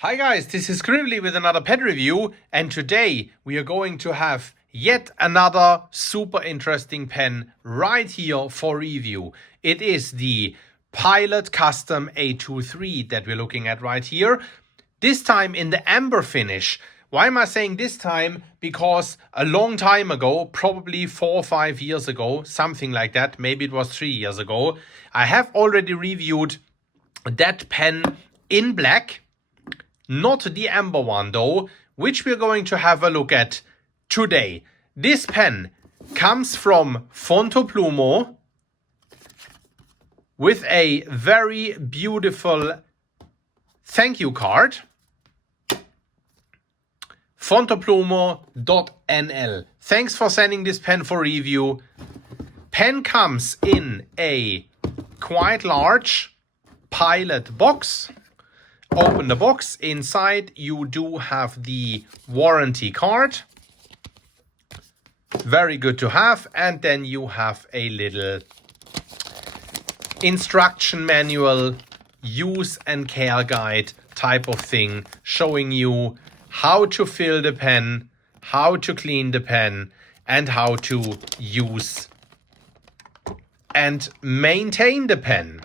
Hi guys, this is Scribbly with another pen review, and today we are going to have yet another super interesting pen right here for review. It is the Pilot Custom A23 that we're looking at right here. This time in the amber finish. Why am I saying this time? Because a long time ago, probably 4 or 5 years ago, something like that, maybe it was 3 years ago, I have already reviewed that pen in black. Not the amber one though, which we're going to have a look at today. This pen comes from Fontoplumo with a very beautiful thank you card. Fontoplumo.nl. Thanks for sending this pen for review. Pen comes in a quite large Pilot box. Open the box. Inside you do have the warranty card. Very good to have. And then you have a little instruction manual, use and care guide type of thing, showing you how to fill the pen, how to clean the pen, and how to use and maintain the pen.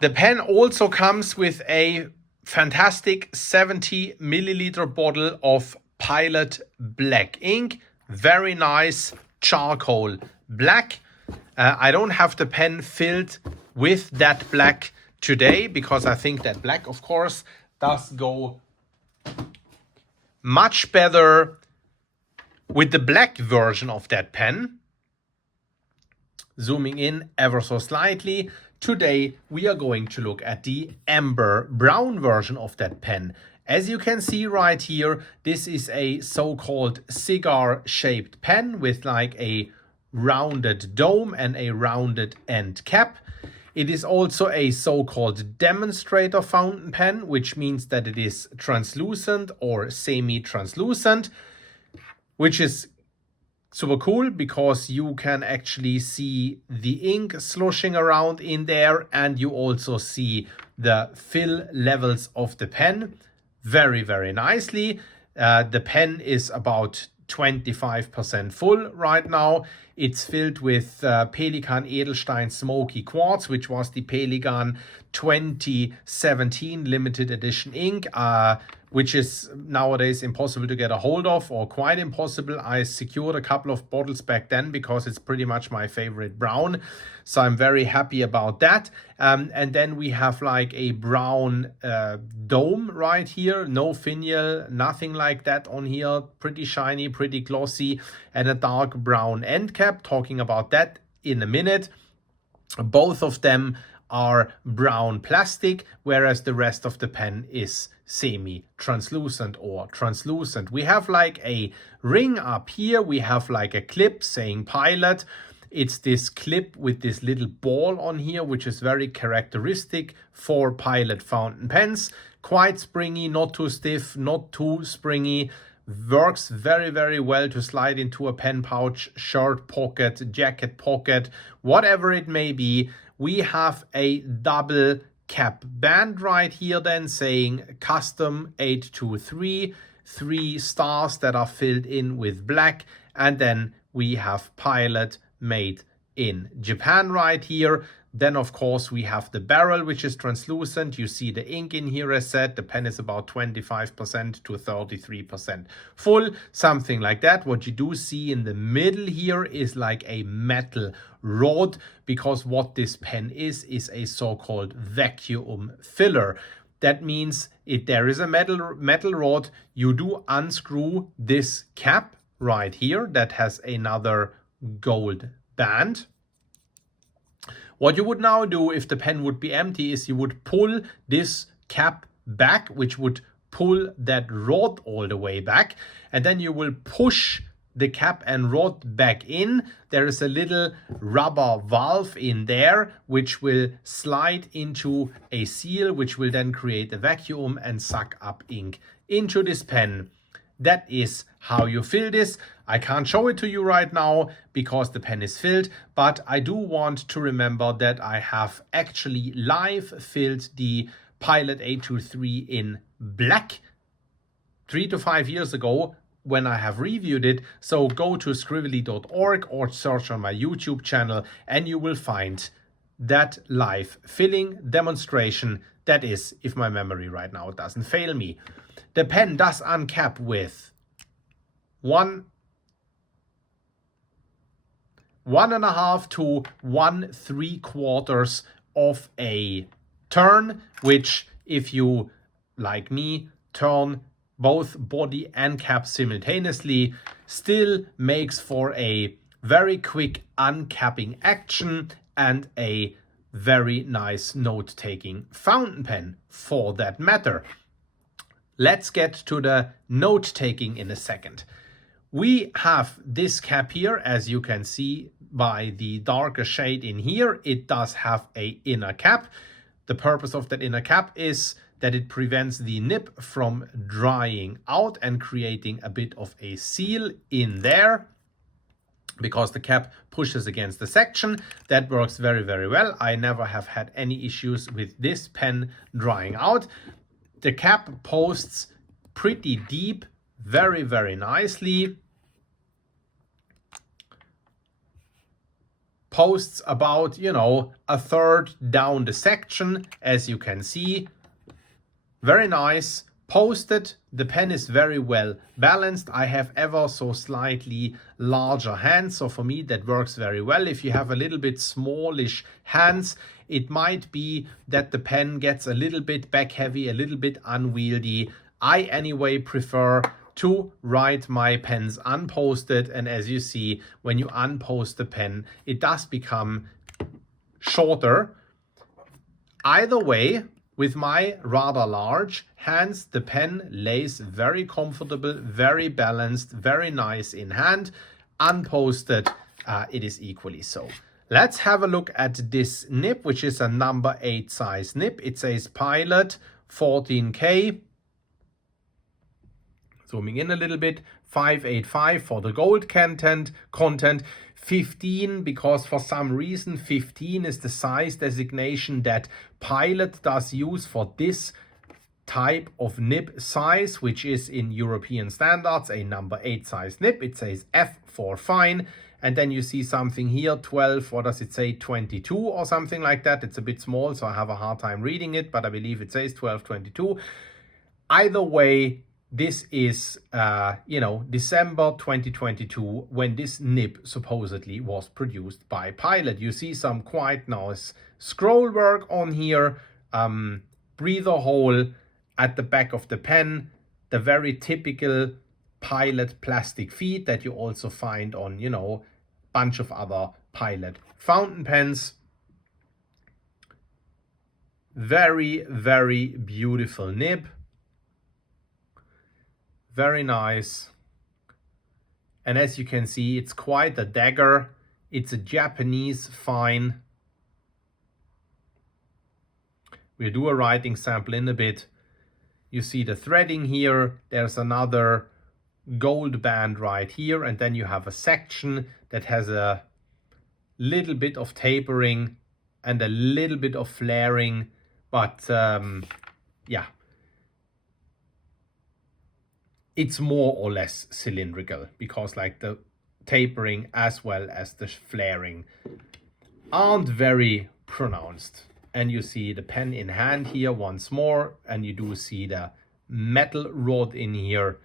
The pen also comes with a fantastic 70 milliliter bottle of Pilot black ink. Very nice charcoal black. I don't have the pen filled with that black today because I think that black, of course, does go much better with the black version of that pen. Zooming in ever so slightly. Today we are going to look at the amber brown version of that pen. As you can see right here, this is a so-called cigar shaped pen with like a rounded dome and a rounded end cap. It is also a so-called demonstrator fountain pen, which means that it is translucent or semi-translucent, which is super cool because you can actually see the ink sloshing around in there, and you also see the fill levels of the pen very, very nicely. The pen is about 25% full right now. It's filled with Pelikan Edelstein Smoky Quartz, which was the Pelikan 2017 limited edition ink, which is nowadays impossible to get a hold of, or quite impossible. I secured a couple of bottles back then because it's pretty much my favorite brown. So I'm very happy about that. And then we have like a brown dome right here. No finial, nothing like that on here. Pretty shiny, pretty glossy, and a dark brown end cap. Talking about that in a minute. Both of them are brown plastic, whereas the rest of the pen is semi-translucent or translucent. We have like a ring up here. We have like a clip saying Pilot. It's this clip with this little ball on here, which is very characteristic for Pilot fountain pens. Quite springy, not too stiff, not too springy. Works very, very well to slide into a pen pouch, shirt pocket, jacket pocket, whatever it may be. We have a double cap band right here then saying Custom 823, 3 stars that are filled in with black, and then we have Pilot made in Japan right here. Then of course we have the barrel, which is translucent. You see the ink in here as said. The pen is about 25% to 33% full, something like that. What you do see in the middle here is like a metal rod, because what this pen is a so-called vacuum filler. That means if there is a metal rod, you do unscrew this cap right here that has another gold band. What you would now do if the pen would be empty is you would pull this cap back, which would pull that rod all the way back, and then you will push the cap and rod back in. There is a little rubber valve in there which will slide into a seal, which will then create a vacuum and suck up ink into this pen. That is how you fill this. I can't show it to you right now because the pen is filled, but I do want to remember that I have actually live filled the Pilot 823 in black 3 to 5 years ago when I have reviewed it. So go to scribbly.org or search on my YouTube channel and you will find that live filling demonstration. That is, if my memory right now doesn't fail me. The pen does uncap with 1.5 to 1.75 of a turn, which if you, like me, turn both body and cap simultaneously, still makes for a very quick uncapping action and a very nice note-taking fountain pen for that matter. Let's get to the note-taking in a second. We have this cap here, as you can see by the darker shade in here. It does have an inner cap. The purpose of that inner cap is that it prevents the nib from drying out and creating a bit of a seal in there, because the cap pushes against the section. That works very, very well. I never have had any issues with this pen drying out. The cap posts pretty deep, very, very nicely. Posts about, you know, a third down the section, as you can see. Very nice. Posted. The pen is very well balanced. I have ever so slightly larger hands, so for me that works very well. If you have a little bit smallish hands, it might be that the pen gets a little bit back heavy, a little bit unwieldy. I anyway prefer to write my pens unposted, and as you see, when you unpost the pen, it does become shorter. Either way, with my rather large hands, the pen lays very comfortable, very balanced, very nice in hand. Unposted, it is equally so. Let's have a look at this nib, which is a number 8 size nib. It says Pilot 14K. Zooming in a little bit, 585 for the gold content, 15 because for some reason 15 is the size designation that Pilot does use for this type of nib size, which is in European standards a number 8 size nib. It says F for fine, and then you see something here, 12, what does it say, 22 or something like that. It's a bit small, so I have a hard time reading it, but I believe it says 1222. Either way, this is, December 2022 when this nib supposedly was produced by Pilot. You see some quite nice scroll work on here, breather hole at the back of the pen, the very typical Pilot plastic feet that you also find on, bunch of other Pilot fountain pens. Very, very beautiful nib. Very nice. And as you can see, it's quite a dagger. It's a Japanese fine. We'll do a writing sample in a bit. You see the threading here. There's another gold band right here. And then you have a section that has a little bit of tapering and a little bit of flaring. But yeah. It's more or less cylindrical because like the tapering as well as the flaring aren't very pronounced. And you see the pen in hand here once more, and you do see the metal rod in here,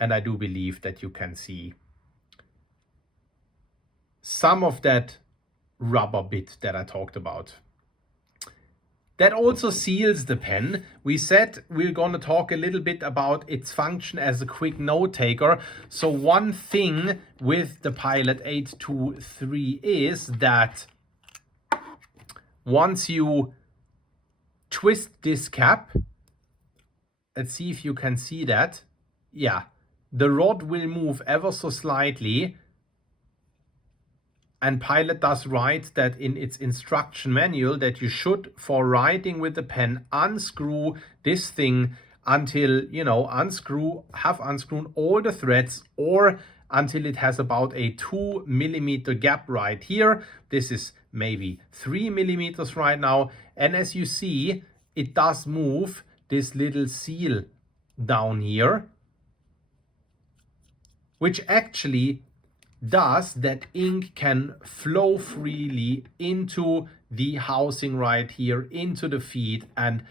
and I do believe that you can see some of that rubber bit that I talked about. That also seals the pen. We said we're going to talk a little bit about its function as a quick note taker. So one thing with the Pilot 823 is that once you twist this cap, let's see if you can see that. Yeah, the rod will move ever so slightly. And Pilot does write that in its instruction manual that you should, for writing with the pen, unscrew this thing until, have unscrewn all the threads, or until it has about a 2 millimeter gap right here. This is maybe 3 millimeters right now. And as you see, it does move this little seal down here, which actually does that ink can flow freely into the housing right here, into the feed and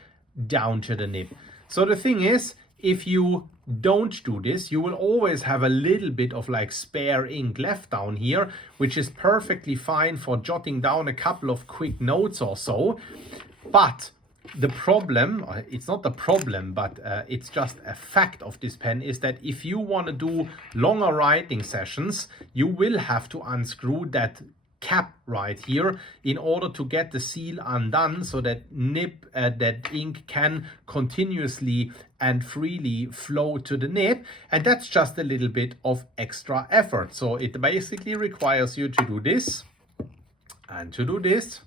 down to the nib. So the thing is, if you don't do this, you will always have a little bit of like spare ink left down here, which is perfectly fine for jotting down a couple of quick notes or so. But the problem, it's not the problem, but it's just a fact of this pen, is that if you want to do longer writing sessions, you will have to unscrew that cap right here in order to get the seal undone, so that that ink can continuously and freely flow to the nib. And that's just a little bit of extra effort. So it basically requires you to do this and to do this.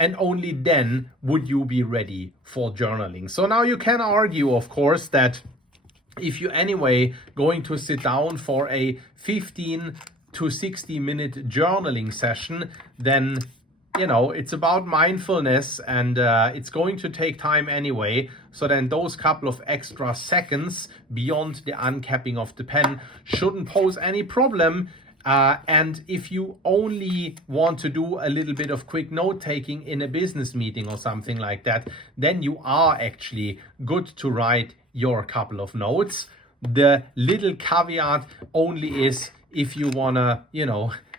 And only then would you be ready for journaling. So now you can argue, of course, that if you anyway going to sit down for a 15 to 60 minute journaling session, then it's about mindfulness, and it's going to take time anyway. So then those couple of extra seconds beyond the uncapping of the pen shouldn't pose any problem. And if you only want to do a little bit of quick note taking in a business meeting or something like that, then you are actually good to write your couple of notes. The little caveat only is if you wanna,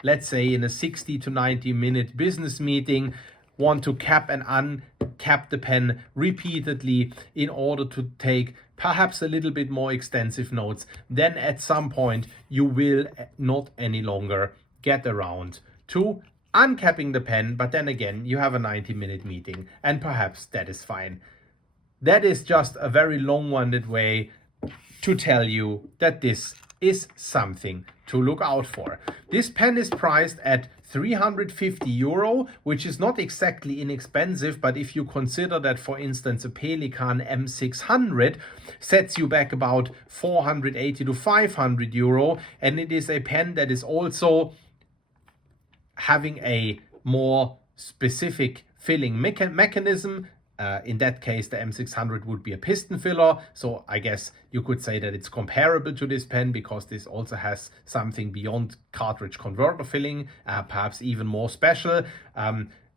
let's say in a 60 to 90 minute business meeting, want to cap and uncap the pen repeatedly in order to take perhaps a little bit more extensive notes, then at some point you will not any longer get around to uncapping the pen. But then again, you have a 90-minute meeting, and perhaps that is fine. That is just a very long-winded way to tell you that this is something to look out for. This pen is priced at €350, which is not exactly inexpensive, but if you consider that, for instance, a Pelikan M600 sets you back about €480 to €500, and it is a pen that is also having a more specific filling mechanism. In that case, the M600 would be a piston filler. So I guess you could say that it's comparable to this pen, because this also has something beyond cartridge converter filling, perhaps even more special.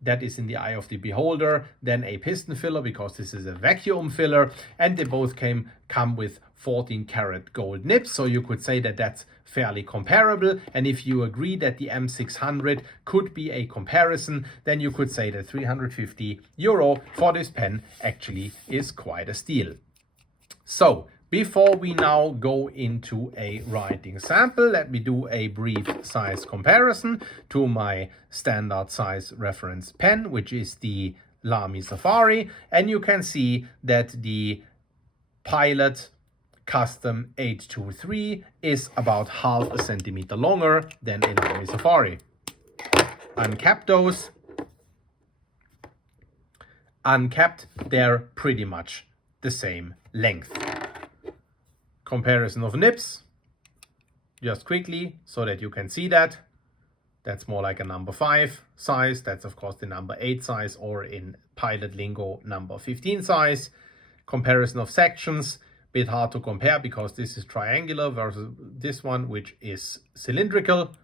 That is in the eye of the beholder than a piston filler, because this is a vacuum filler, and they both come with 14 karat gold nibs. So you could say that that's fairly comparable. And if you agree that the M600 could be a comparison, then you could say that €350 for this pen actually is quite a steal. So before we now go into a writing sample, let me do a brief size comparison to my standard size reference pen, which is the Lamy Safari. And you can see that the Pilot Custom 823 is about half a centimeter longer than a Lamy Safari. Uncap those. Uncapped, they're pretty much the same length. Comparison of nibs, just quickly so that you can see that. That's more like a number 5 size. That's of course the number 8 size, or in Pilot lingo, number 15 size. Comparison of sections, bit hard to compare because this is triangular versus this one, which is cylindrical.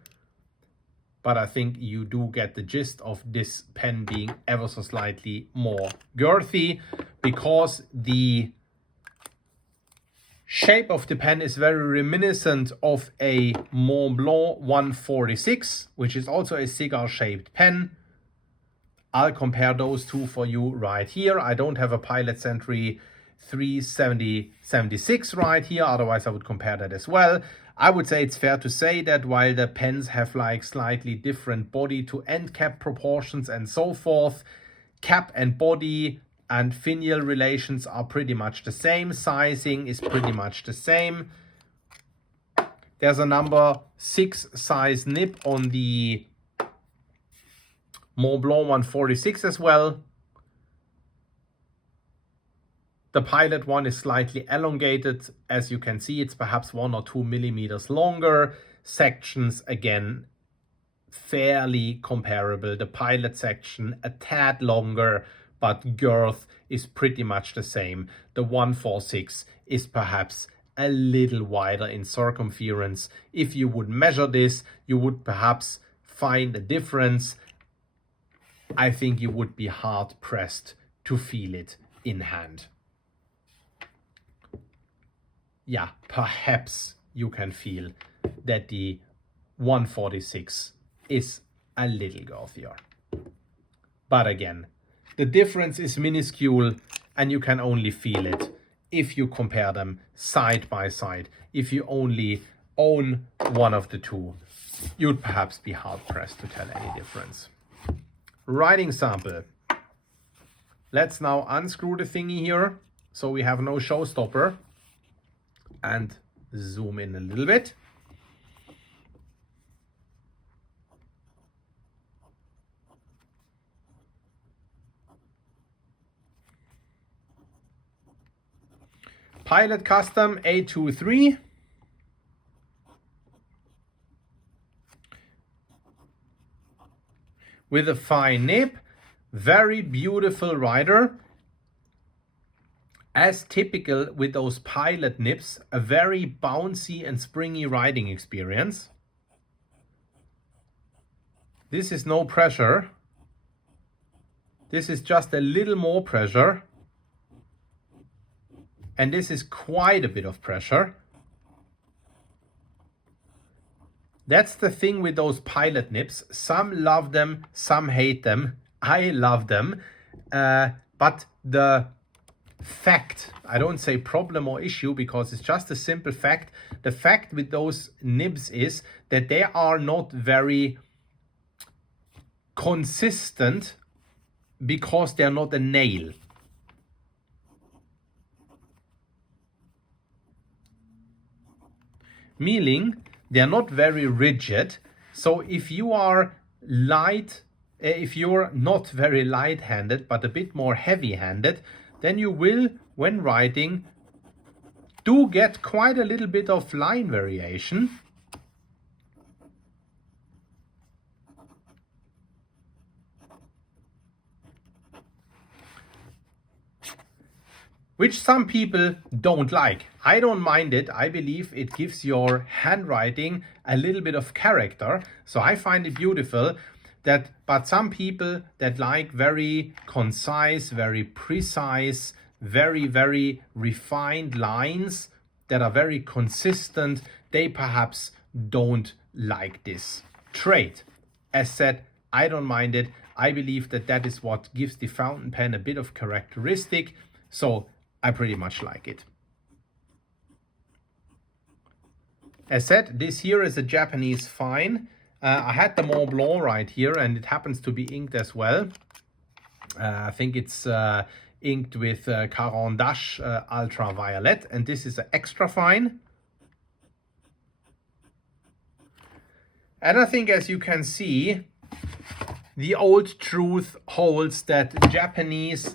But I think you do get the gist of this pen being ever so slightly more girthy, because the shape of the pen is very reminiscent of a Montblanc 146, which is also a cigar-shaped pen. I'll compare those two for you right here. I don't have a Pilot Century 370/76 right here, otherwise I would compare that as well. I would say it's fair to say that while the pens have like slightly different body to end cap proportions and so forth, cap and body and finial relations are pretty much the same. Sizing is pretty much the same. There's a number 6 size nib on the Montblanc 146 as well. The Pilot one is slightly elongated. As you can see, it's perhaps 1 or 2 millimeters longer. Sections, again, fairly comparable. The Pilot section a tad longer, but girth is pretty much the same. The 146 is perhaps a little wider in circumference. If you would measure this, you would perhaps find a difference. I think you would be hard pressed to feel it in hand. Yeah, perhaps you can feel that the 146 is a little girthier. But again, the difference is minuscule and you can only feel it if you compare them side by side. If you only own one of the two, you'd perhaps be hard pressed to tell any difference. Writing sample. Let's now unscrew the thingy here so we have no showstopper and zoom in a little bit. Pilot Custom A23. With a fine nib, very beautiful rider. As typical with those Pilot nibs, a very bouncy and springy riding experience. This is no pressure. This is just a little more pressure. And this is quite a bit of pressure. That's the thing with those Pilot nibs. Some love them, some hate them. I love them. But the fact, I don't say problem or issue because it's just a simple fact. The fact with those nibs is that they are not very consistent because they're not a nail. Meaning they're not very rigid. So if you are light, if you're not very light-handed but a bit more heavy-handed, then you will, when riding, do get quite a little bit of line variation. Which some people don't like. I don't mind it. I believe it gives your handwriting a little bit of character. So I find it beautiful. But some people that like very concise, very precise, very, very refined lines that are very consistent, they perhaps don't like this trait. As said, I don't mind it. I believe that that is what gives the fountain pen a bit of characteristic. So I pretty much like it. As said, this here is a Japanese fine. I had the Mont Blanc right here and it happens to be inked as well. I think it's inked with Caran d'Ache Ultraviolet, and this is an extra fine. And I think, as you can see, the old truth holds that Japanese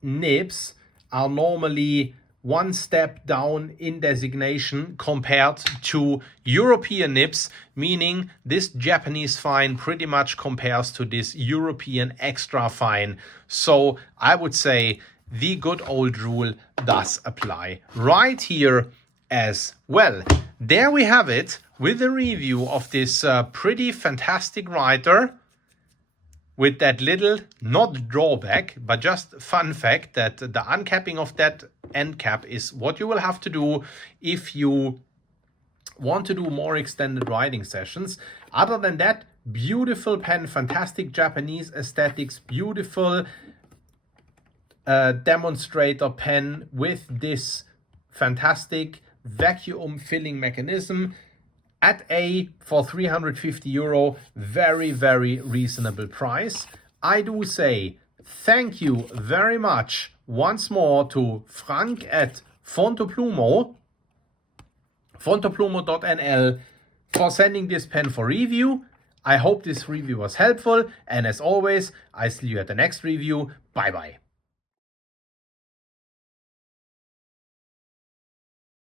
nibs are normally one step down in designation compared to European nibs, meaning this Japanese fine pretty much compares to this European extra fine. So I would say the good old rule does apply right here as well. There we have it with a review of this pretty fantastic writer. With that little, not drawback, but just fun fact that the uncapping of that end cap is what you will have to do if you want to do more extended riding sessions. Other than that, beautiful pen, fantastic Japanese aesthetics, beautiful demonstrator pen with this fantastic vacuum filling mechanism. At for 350 euro, very, very reasonable price. I do say thank you very much once more to Frank at Fontoplumo, fontoplumo.nl, for sending this pen for review. I hope this review was helpful, and as always, I see you at the next review. Bye bye.